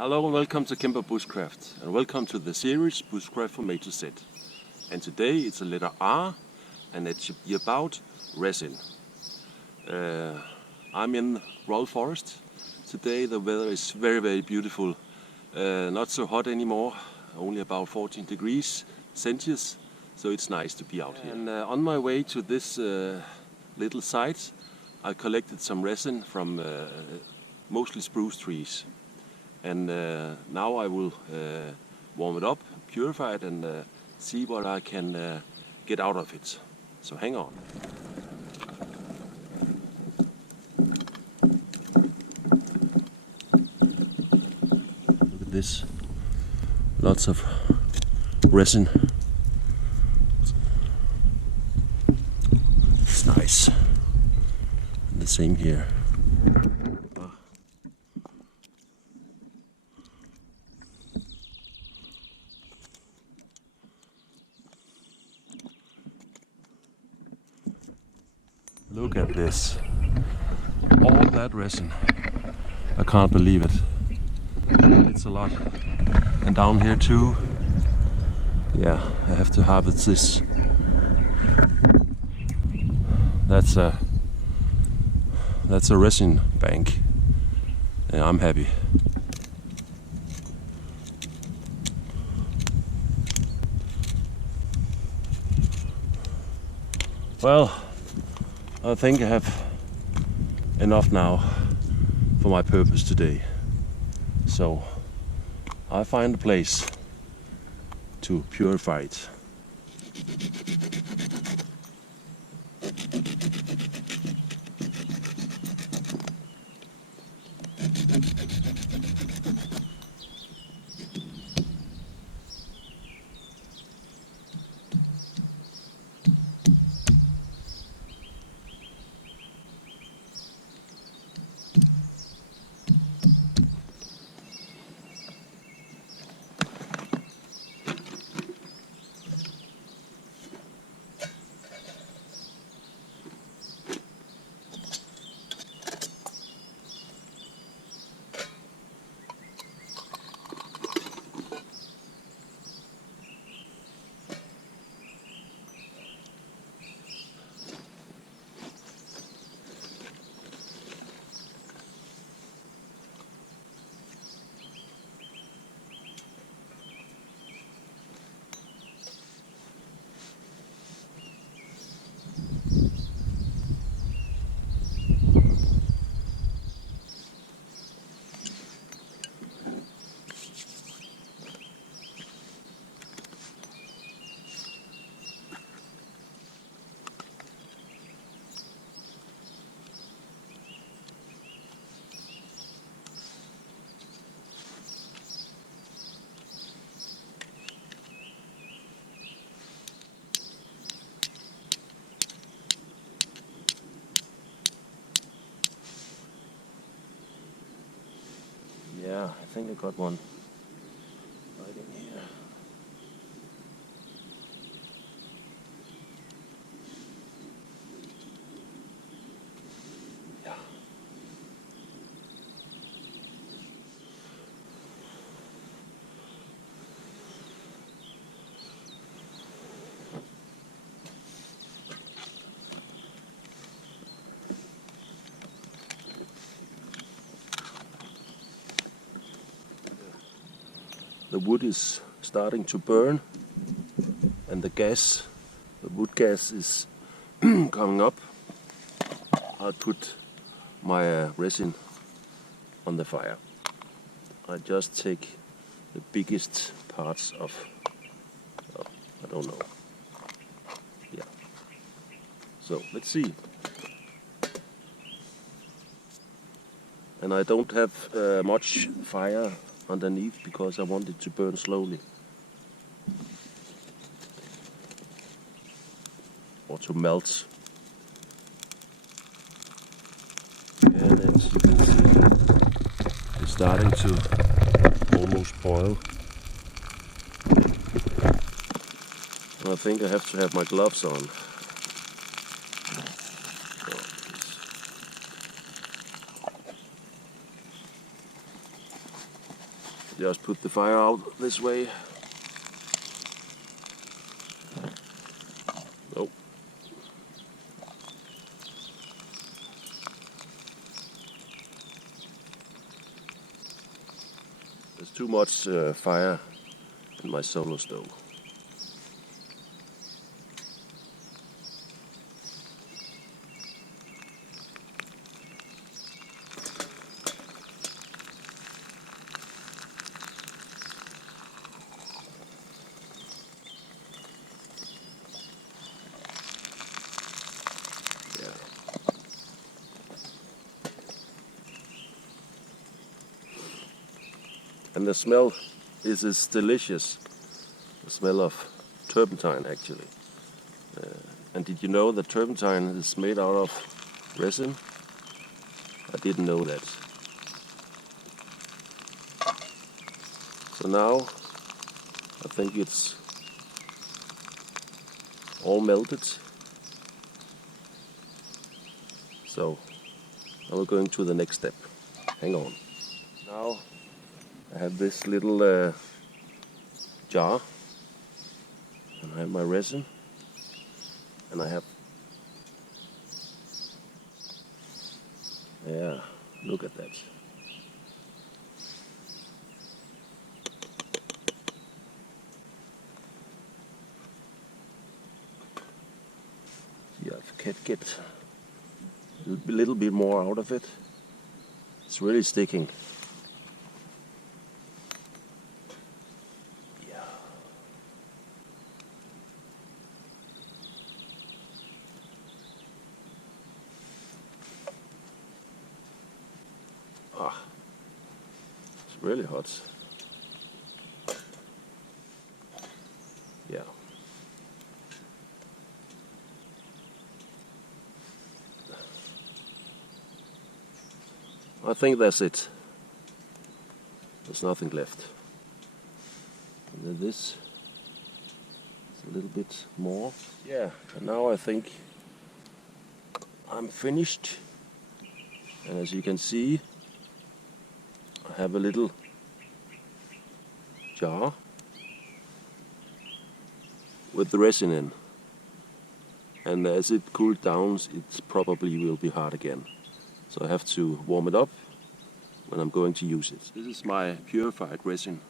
Hello and welcome to Cimbrer Bushcraft, and welcome to the series Bushcraft from A to Z. And today it's a letter R, and it should be about resin. I'm in Royal Forest. Today the weather is very beautiful. Not so hot anymore, only about 14 degrees Celsius, so it's nice to be out here. And on my way to this little site, I collected some resin from mostly spruce trees. And now I will warm it up, purify it, and see what I can get out of it. So hang on. Look at this. Lots of resin. It's nice. And the same here. Look at this. All that resin. I can't believe it. It's a lot. And down here too. Yeah, I have to harvest this. That's a resin bank. Yeah, I'm happy. Well, I think I have enough now for my purpose today. So I find a place to purify it. Yeah, I think I got one right in here. Yeah. The wood is starting to burn, and the wood gas is coming up. I'll put my resin on the fire. I just take the biggest parts of, I don't know. Yeah. So let's see. And I don't have much fire underneath because I want it to burn slowly. Or to melt. And as you can see, it's starting to almost boil. And I think I have to have my gloves on. just put the fire out this way. Nope. There's too much fire in my solar stove. And the smell is delicious. The smell of turpentine, actually. And did you know that turpentine is made out of resin? I didn't know that. So now I think it's all melted. So now we're going to the next step. Hang on. Now I have this little jar, and I have my resin, and I have, yeah, look at that. Yeah, I can get a little bit more out of it. It's really sticking. It's really hot. Yeah. I think that's it. There's nothing left. And then this is a little bit more. Yeah, and now I think I'm finished. And as you can see, I have a little jar with the resin in. And as it cools down, it probably will be hard again. So I have to warm it up when I'm going to use it. This is my purified resin.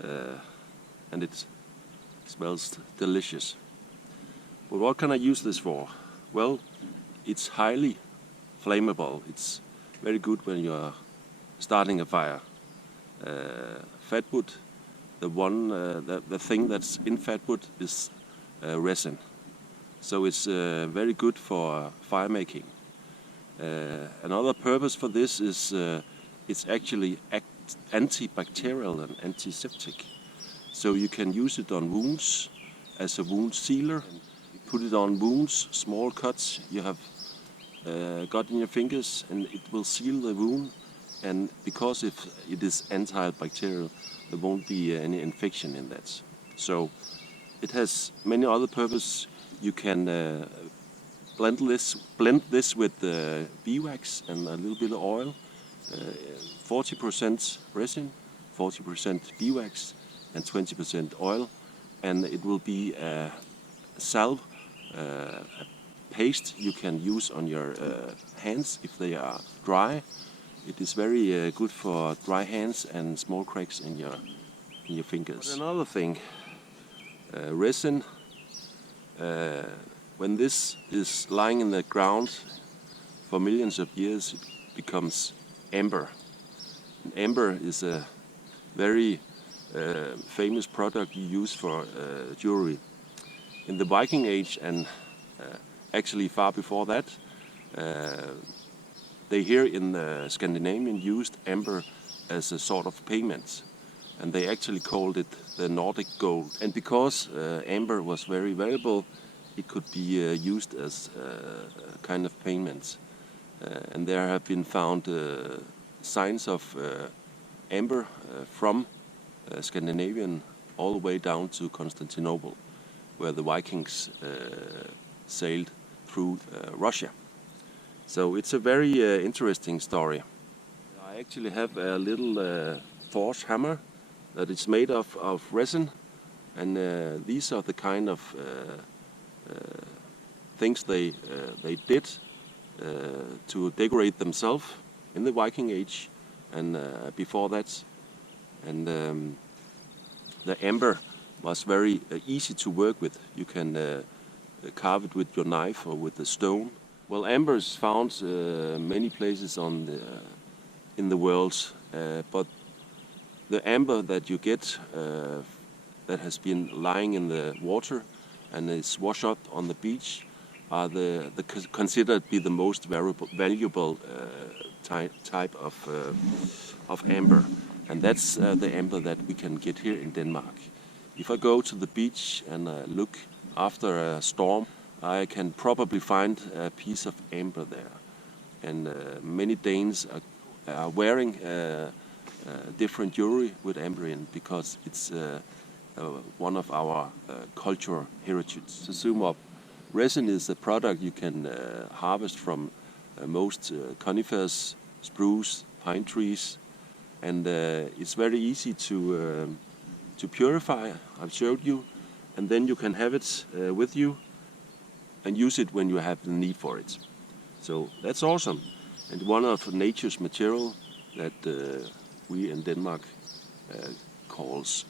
And it smells delicious. But what can I use this for? Well, it's highly flammable. It's very good when you are starting a fire. Fatwood, the thing that's in fatwood is resin. So it's very good for fire making. Another purpose for this is it's actually antibacterial and antiseptic. So you can use it on wounds as a wound sealer. You put it on wounds, small cuts you have got in your fingers, and it will seal the wound. And because if it is antibacterial, there won't be any infection in that. So it has many other purposes. You can blend this with beeswax and a little bit of oil. 40% resin, 40% beeswax, and 20% oil, and it will be a salve, a paste you can use on your hands if they are dry. It is very good for dry hands and small cracks in your fingers. But another thing, resin, when this is lying in the ground for millions of years, it becomes amber. And amber is a very famous product you use for jewelry. In the Viking Age, and actually far before that, they here in Scandinavia used amber as a sort of payment, and they actually called it the Nordic gold. And because amber was very valuable, it could be used as a kind of payment. And there have been found signs of amber from Scandinavian all the way down to Constantinople, where the Vikings sailed through Russia. So it's a very interesting story. I actually have a little forge hammer that is made of resin, and these are the kind of things they did to decorate themselves in the Viking Age and before that. And the amber was very easy to work with. You can carve it with your knife or with a stone. Well, amber is found many places in the world, but the amber that you get that has been lying in the water and is washed up on the beach are considered to be the most valuable type of amber, and that's the amber that we can get here in Denmark. If I go to the beach and look after a storm, I can probably find a piece of amber there, and many Danes are wearing different jewelry with amber in because it's one of our cultural heritage. To zoom up, resin is a product you can harvest from most conifers, spruce, pine trees, and it's very easy to purify. I've showed you, and then you can have it with you and use it when you have the need for it. So that's awesome, and one of nature's material that we in Denmark calls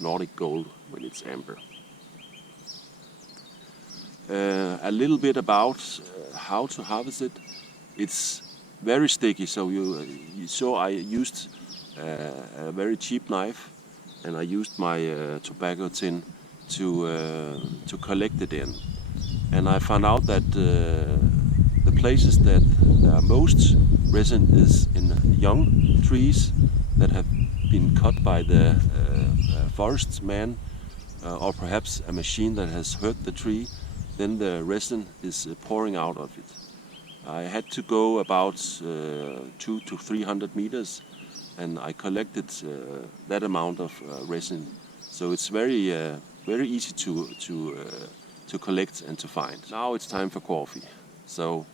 Nordic gold when it's amber. A little bit about how to harvest it. It's very sticky, so you saw I used a very cheap knife, and I used my tobacco tin to collect it in. And I found out that the places that there are most resin is in young trees that have been cut by the forest man or perhaps a machine that has hurt the tree. Then the resin is pouring out of it. I had to go about 200 to 300 meters, and I collected that amount of resin. So it's very easy to collect and to find. Now it's time for coffee. So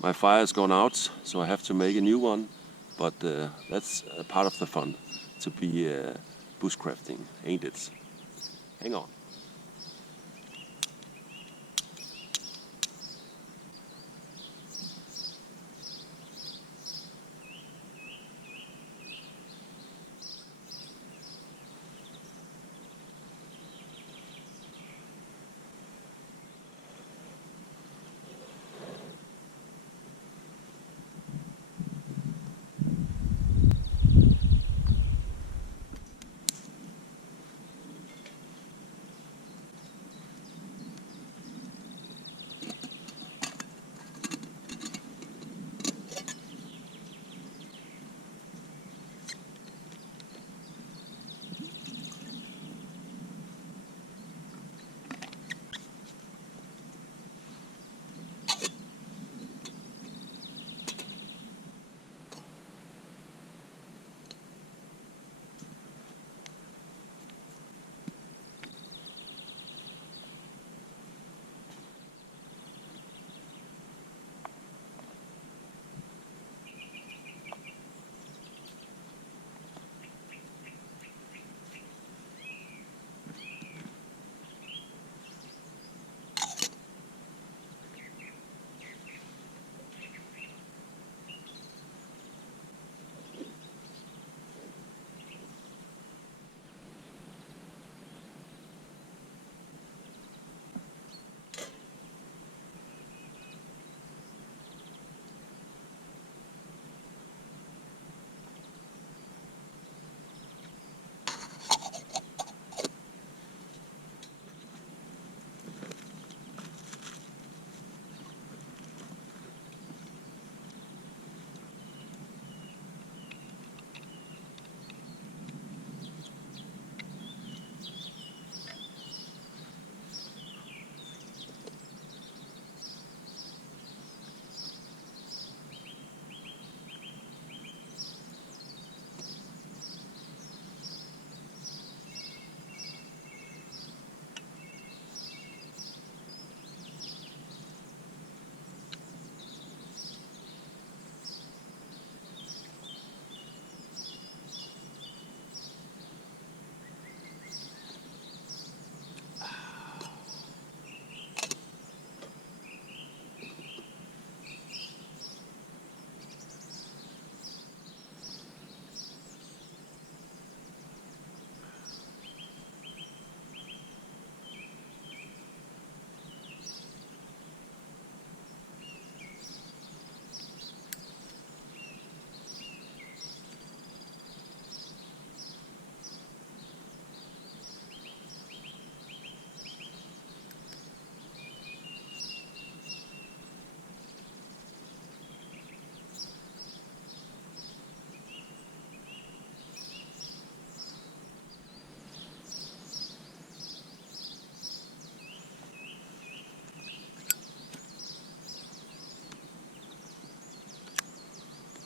my fire's gone out, so I have to make a new one. But that's a part of the fun to be bushcrafting, ain't it? Hang on.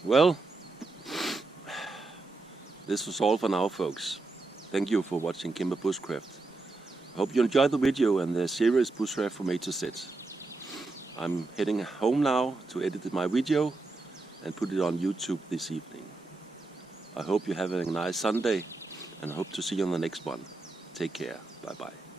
Well, this was all for now, folks. Thank you for watching Cimbrer Bushcraft. I hope you enjoyed the video and the series Bushcraft from A to Z. I'm heading home now to edit my video and put it on YouTube this evening. I hope you have a nice Sunday and hope to see you on the next one. Take care. Bye bye.